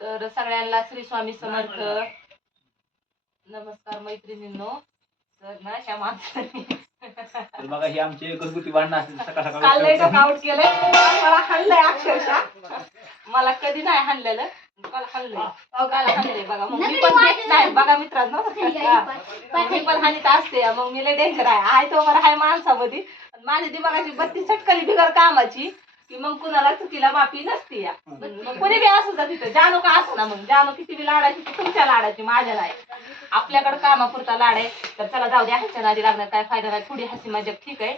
तर सगळ्यांना श्री स्वामी समर्थ. नमस्कार मैत्रिणींनो. तर ना ह्या माणसाने तर बघा ही आमचे घरगुती भांडणं असतील सकाळ काल लय सकाळ आउट केलंय. मला हाणलंय अक्षरशः. मला कधी नाही हाणलेलं. काल हाणलंय बघा. मग मी पण देत नाही बघा मित्रांनो. मी पण हानीत असते. मग मी लय डेंजर आहे तो बरं आहे माणसामध्ये. माझ्या दिमागाची बत्ती सटकली बिगर कामाची की मग कुणाला चुकीला माफी नसते या. मग कोणी बी असू जा तिथं. जानू का असं ना मग जानू किती बी लाडायची ती तुमच्या लाडाची माझ्या नाही. आपल्याकडे कामापुरता लाड आहे. तर चला जाऊ द्या. ह्याच्या नादी लागण्यात काय फायदा नाही. थोडी हसी मजाक ठीक आहे.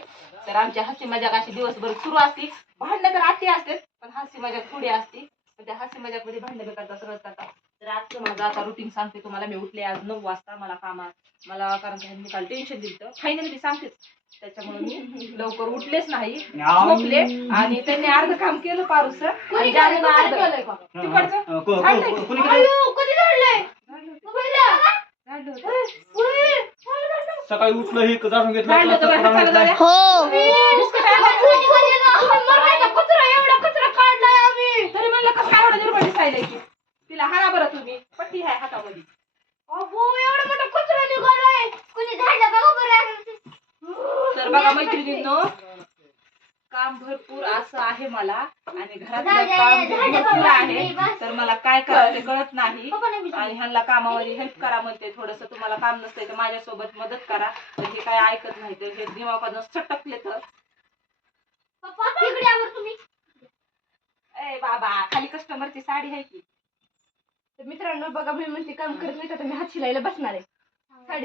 तर आमची हसी मजाक अशी दिवसभर सुरू असते. भांडणं तर आती असते पण हसी मजाक थोडी असते. पण त्या हसी मजाक मध्ये भांडणं करता सगळं करता. तर आजचं माझं आता रुटीन सांगते तुम्हाला. मी उठले आज 9 वाजता. मला कारण की काल टेन्शन दिलं. फायनली मी सांगतेच. त्याच्यामुळे मी लवकर उठलेच नाही. झोपले आणि त्यांनी अर्ध काम केलं पारूस आणि जानून अर्ध तिकडचं सकाळी उठलं हे जाणून घेतलं. तरी म्हणलं कसं काय एवढं निर्बळ दिसायलंय की तिला हाणा बरं तुम्ही. पट्टी आहे हातामध्ये. तर बघा मैत्रिणींनो काम भरपूर असं आहे मला आणि घरातलं काम भरपूर आहे. तर मला काय करायचं कळत नाही आणि ह्यांना कामामध्ये हेल्प करा म्हणते. थोडस तुम्हाला काम नसतंय तर माझ्यासोबत मदत करा. तर हे काय ऐकत नाही तर हे दिमागानं सटकले तर ए बाबा खाली कस्टमरची साडी आहे की. तर मित्रांनो बघा मी म्हणते काम करत नाही तर मी हात शिलायला बसणार आहे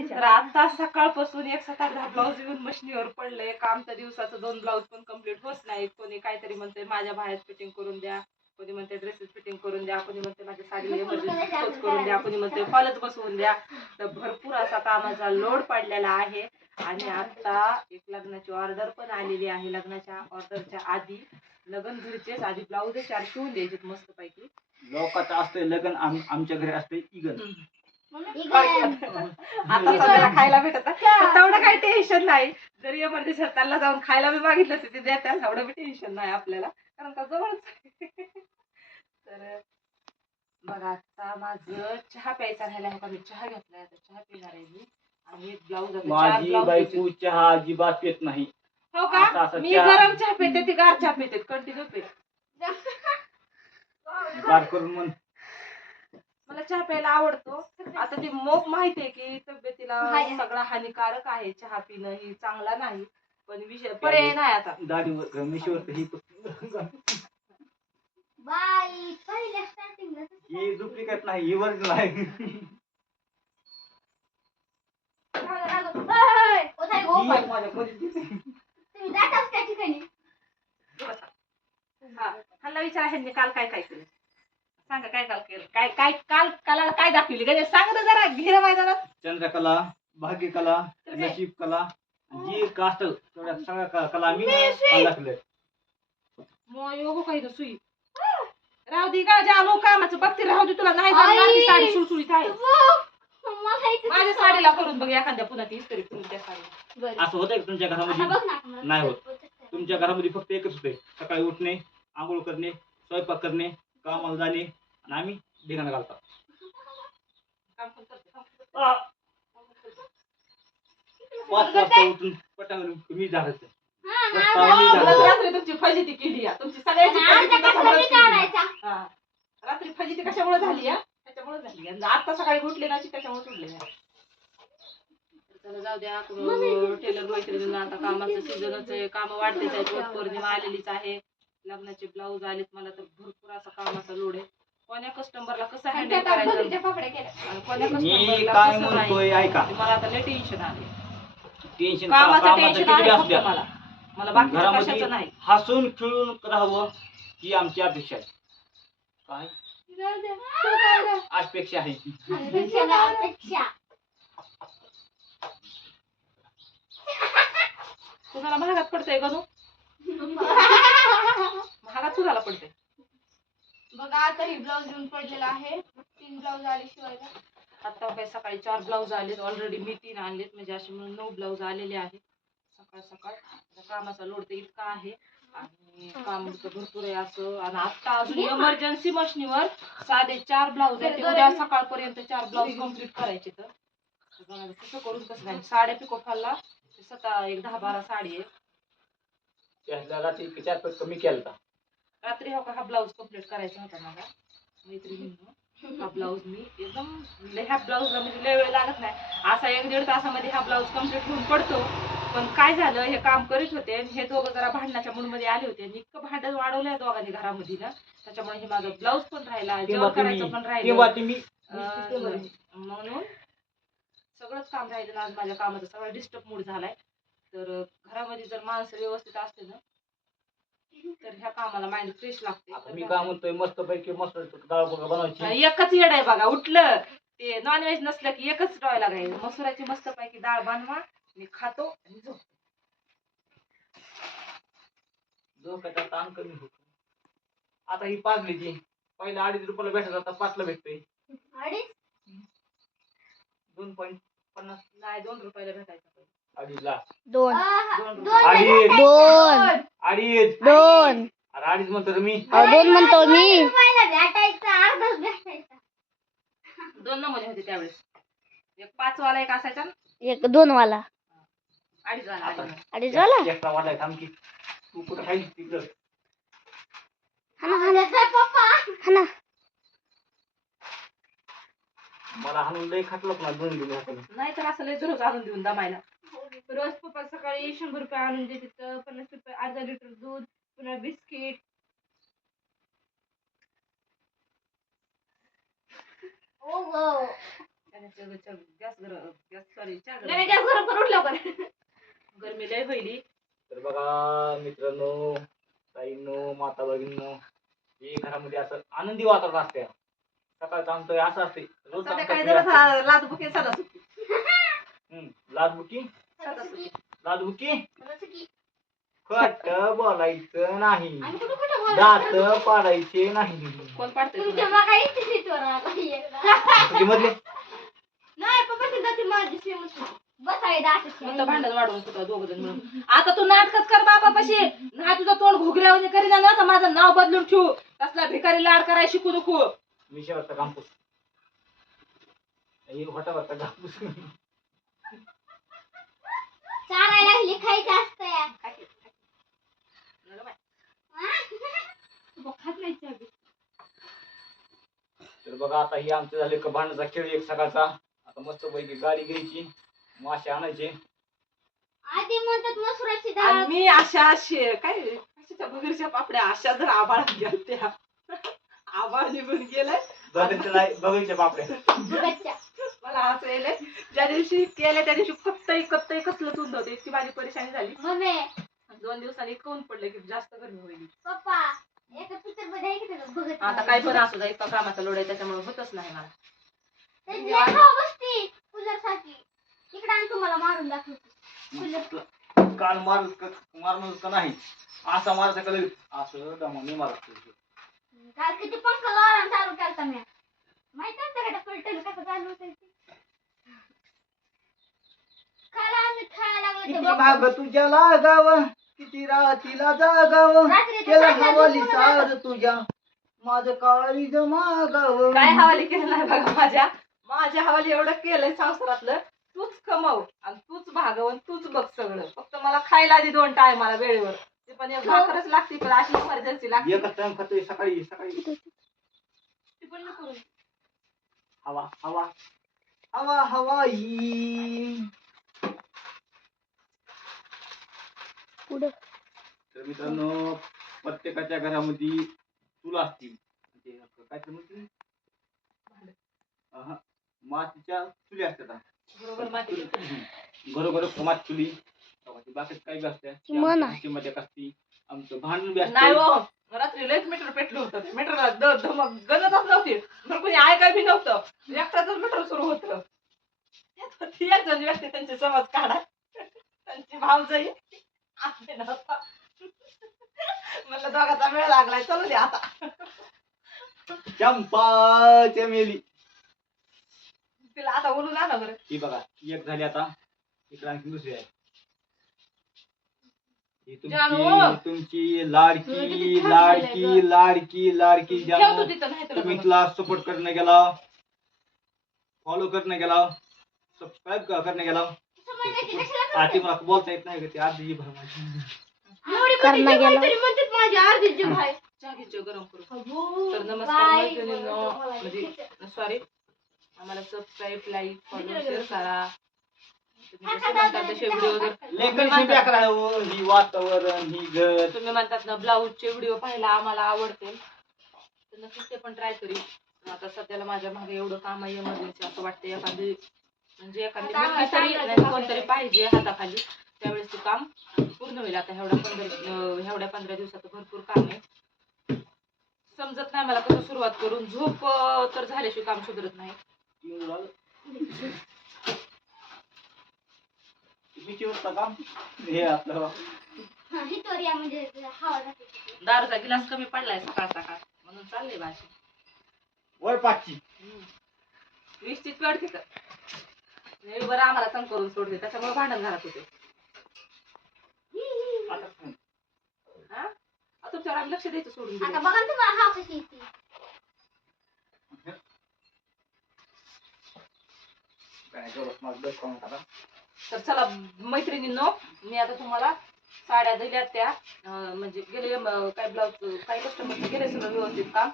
तर आता सकाळपासून 1-7-8 ब्लाऊज येऊन मशिनीवर पडले. काम तर दिवसाचं 2 ब्लाऊज पण कम्प्लीट होत नाहीत. कोणी काहीतरी म्हणते माझ्या बाहेर फिटिंग करून द्या, कोणी म्हणते ड्रेसेस फिटिंग करून द्या, कोणी म्हणते माझ्या साडीला इमर्जन्सी स्टिच करून द्या, कोणी म्हणते फॉलच बसवून द्या. तर भरपूर असा कामाचा लोड पडलेला आहे. आणि आता एक लग्नाची ऑर्डर पण आलेली आहे. लग्नाच्या ऑर्डरच्या आधी लग्न घरचेच आधी ब्लाऊज 4 शिवून द्यायचे मस्त पैकी. लोकांचं असतंय लग्न आमच्या घरी असते इगन. आता सध्याला खायला भेटत तेवढं काही टेन्शन नाही. जरी एमर्जन्सी त्यांना जाऊन खायला बी मागितलं ते देतात. एवढं बी टेन्शन नाही आपल्याला कारण का जवळच. तर बघा आता माझं चहा प्यायचा राहिला आहे का. मी चहा घेतलाय आता चहा पिणार आहे मी. आणि एक ब्लाऊज माझी बायको चहा अजिबात पित नाही. हो का. मी गरम चहा पिते ती गार चहा पिते कंटिन्यू पिते. गार करून म्हण मला चहा प्यायला आवडतो. आता ती मोप माहितीये की तब्येतीला सगळा हानिकारक आहे. चहा पिणं ही चांगला नाही पण विषय पर्याय नाही आता. दाढीवर मिशीवर ही डुप्लिकेट नाही ही ओरिजिनल आहे. ह्याला विचारा ह्यांनी काल काय काय केलं सांगा. काय काल केलं काय काय काल काला काय दाखवली गणेश सांग ना जरा. घेर मैदानात चंद्रकला, भाग्यकला, नशीब कला जी कास्ट सगळ्या कला मी दाखवले. मग काही तर सुई राहू दे का ज्या लोक कामाचं बघते राहू दे. तुला नाही जमणार ती साडी सुळसुळीत आहे. माझ्या साडीला करून बघ एखाद्या पुन्हा ती इस्त्री तुमच्या साडी. असं होतंय तुमच्या घरामध्ये नाही होत. तुमच्या घरामध्ये फक्त एकच होते सकाळी उठणे, आंघोळ करणे, स्वयंपाक करणे, कामाला जाणे आणि आम्ही धिंगाणा घालतात. काम पण करते 5 वाजता उठून पटांगण मी झाडायचं. रात्री तुमची फजिती केली या. तुमची सगळ्याची रात्री फजिती कशामुळे झाली या त्याच्यामुळे झाली. आता सकाळी उठले ना त्याच्यामुळे उठले. चला जाऊ द्या. टेलर मैत्रिणींना आता कामाचं सीझनच आहे. काम वाढतेच आहेत. पौर्णिमा आलेलीच आहे. लग्नाचे ब्लाऊज आलेत. मला तर भरपूर असा कामाचा लोड आहे. कोण्या कस्टमरला कसं हँडल करायचं आणि कोण्या कस्टमरला कसं नाही ऐका मला आता लय टेन्शन आले. टेन्शन कामाचं टेन्शन आहे फक्त मला बाकी कशाचं नाही. हसून खेळून राहावं ही आमची अपेक्षा आहे. काय अपेक्षा आहे तुम्हाला महागात पडतंय का महागात तुझ्याला पडतंय बघा. आता ही ब्लाऊज येऊन पडलेला आहे. 3 ब्लाऊज आले शिवायला. आता काय सकाळी 4 ब्लाऊज आलेत. ऑलरेडी मी 3 आणलेत म्हणजे असे म्हणून 9 ब्लाऊज आलेले आहेत. सकाळ सकाळ कामाचा लोड तर इतका आहे आणि काम तर भरपूर आहे असं. आणि आता अजून इमर्जन्सी मशनीवर साधे 4 ब्लाऊज आहेत. ते उद्या सकाळपर्यंत 4 ब्लाऊज कम्प्लीट करायचे. तर बघा कसं करून कसं नाही. साड्या पिको फॉलला एक 10-12 साडी आहे. त्याला रात्री 4 पट कमी केला. रात्री हा ब्लाऊज कम्प्लीट करायचा होता मला मैत्रिणींनो. हा ब्लाऊज मी एकदम ह्या ब्लाऊजला म्हणजे लय वेळ लागत नाही. असा 1-1.5 तासामध्ये हा ब्लाऊज कम्प्लीट होऊन पडतो. पण काय झालं, हे काम करीत होते आणि हे दोघं जरा भांडणाच्या मूडमध्ये आले होते आणि इतकं भांडण वाढवलंय दोघांनी घरामध्ये ना, त्याच्यामुळे हे माझं ब्लाऊज पण राहिला, जेवण करायचं पण राहिलं. म्हणून सगळंच काम राहिलं ना. आज माझ्या कामाचा सगळा डिस्टर्ब मूड झालाय. तर घरामध्ये जर माणसं व्यवस्थित असते ना तर ह्या कामाला माइंड फ्रेश लागते. मी काय म्हणतोय मस्त पैकी मस्त डाळ बनवायची. एकच येड आहे बघा, उठलं ते नॉनव्हेज नसलं की एकच डॉय लागायचं. मसुराची मस्त पैकी डाळ बनवा, मी खातो आणि झोपतो. डोक्याचा ताण कमी होतो. आता ही पाजलीची पहिला 2.5 रुपयाला भेटत होता, 5 ला भेटतोय. 2.50 नाही 2 रुपयाला भेटायचं. 2.5 ला 2 अडीच 2 अडीच 2 अरे 2.5 म्हणतो रे मी. 2 म्हणतो मी. 2 नमुने होते त्यावेळेस. एक 5 वाला एक असायचा ना, एक 2 वाला 2.5 वाला. 2.5 वाला. एक्स्ट्रा वाटाय थांब की तू कुठं खायची तिकडं. हाना मला हाणून लय खाटलं पण 2 दिवस नाही तर असं लय दररोज आणून देऊन दमायला. रोज पप्पा सकाळी 100 रुपये आणून देते, तर 50 रुपये अर्धा लिटर दूध, पुन्हा बिस्किट. गरमी लय पहिली. तर बघा मित्रांनो, ताईंनो, माता भगिनींनो, हे घरामध्ये असं आनंदी वातावरण असते. सकाळचं आमचं असं असते रोज संध्याकाळी जरा लादबुके सदा सुट्टी. लादबुकी खट बोलायचं नाही, दात पाडायचे नाही. कोण पाडते तुझे मधले नाही पप्पा दाती माझी सेमच भांडण वाढवून सुद्धा 2 जण मिळून. आता तू नाटकच कर बापापाशी. नाही तुझं तोंड घुगऱ्यावर करीना ना, तर माझं नाव बदलून ठेवू. कसला भिकारी लाड करायला शिकू नको. विषयावरचा कापूस होटावरचा कापूस. तर बघा आता ही आमचं झाले का भांडणाचा खेळ एक सकाळचा. आता मस्त पैकी गाडी घ्यायची, मासे आणायचे. आणि मी अशा काय कशाच्या बगरच्या पापड्या अशा जर आभाळात गेलत्या, आभाळ निघून गेलंय बघायच्या पापड्या. मला असं येईल ज्या दिवशी केले त्या दिवशी कत्तई कसलं तुंद होते. इतकी माझी परेशानी झाली. 2 दिवसांनी इतकं ऊन पडलं की जास्त गरमी होईल. आता काय पण असू द्या, इतका कामाचा लोड आहे त्याच्यामुळे होतच नाही मला. कान मारणं का नाही, असा मारायचा का लगेच असं दमाने मारतो. किती भाग तुझ्या लागाव, किती रातीला जागाव, केलं हवाली सार तुझ्या माझं काळी मागाव. काय हवाली केलं नाही बघा. माझ्या हवाली एवढं केलंय संसारातलं. तूच कमव आणि तूच भागवून तूच बघ सगळं. फक्त मला खायला आधी 2 टायमाला वेळेवर. ते पण एक भाकरच लागते, पण अशी इमर्जन्सी लागते. एकच टाइम खातोय सकाळी सकाळी. ती पण नको करू. हवा हवा हवा हवाई. तर मित्रांनो, प्रत्येकाच्या घरामध्ये चूल असतील. काय म्हणते मातीच्या चुली असतात. बरोबर माती. घरोघर माती चुली. बाकीच काही बी असते मध्ये असती. आमचं भांडण बी नाही असतं. हो, रात्री लयच मीटर पेटलं होतं. मीटरला गणतच नव्हती. तर कोणी ऐकाय बी नव्हतं. एकटाच मीटर सुरू होतं. एक जण व्यक्ती त्यांचे समज काढा, त्यांची भावजाई असते नव्हता. म्हणलं दोघाचा वेळ लागलाय, चलू दे आता. चंपा चमेली तिला आता बोलून आला बरं. ही बघा एक झाली, आता इकडे आणखी दुसरी आहे. ही जानू. तुमची लाडकी किती छान लाडकी झालंय ग. लाडकी लाडकी ठेवतो जानू. तिथं नाही तुला तुम्ही जमत. तिला सपोर्ट करणे गेला, फॉलो करणे गेला, सबस्क्राईब करणे गेला. आधी मला बोलता येत नाही का ते आधी भर करणं गेलं. म्हणतात माझी अर्धी जीव आहे. चहा घे, जेव गरम करू. अगो, तर नमस्कार बाई, मैत्रिणींनो, मला म्हणजे बोलायचं. सॉरी, आम्हाला सबस्क्राईब, लाईक, फॉलो, किती शेअर वेळ करा. तुम्ही जसे म्हणतात तसे व्हिडिओ जर लेकरची बेकार आहे हो, ही वातावरण ही घर. तुम्ही म्हणतात ना ब्लाऊजचे व्हिडिओ पाहायला आम्हाला आवडते, तर नक्कीच ते पण ट्राय करीन. आता सध्याला माझ्या मागे एवढं काम आहे इमर्जन्सी, असं वाटतं एखादी म्हणजे एखादी आता व्यक्ती तरी चांगलं नाही काम कोणतरी आहे. पाहिजे हाताखाली, त्यावेळेस ते काम पूर्ण होईल. आता एवढ्या 15 दिवसाचं भरपूर काम आहे. समजत नाही मला कसं सुरुवात करून. झोप तर झाल्याशिवाय काम सुधरत नाही. तुम्ही चिवता काम हे आपलं दारूचा गिलास कमी पडलाय सकाळ सकाळ म्हणून चाललंय भाषण. वर पाचची 20 पेड तिथं नेहमी बरं आम्हाला तंग करून सोडते, त्याच्यामुळे भांडण घरात होते. हा आता तुमच्यावर आम्ही लक्ष द्यायचं सोडून दिलं. काय गवत माझं बस करून टाका. तर चला मैत्रिणींनो, मी आता तुम्हाला साड्या दिल्या त्या म्हणजे गेले काय ब्लाऊज काही कस्टमर गेले सगळं व्यवस्थित काम.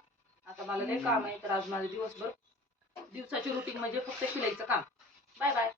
आता मला लय काम आहे, तर आज माझं दिवसाची रुटीन म्हणजे फक्त शिलाईचं काम. Bye bye.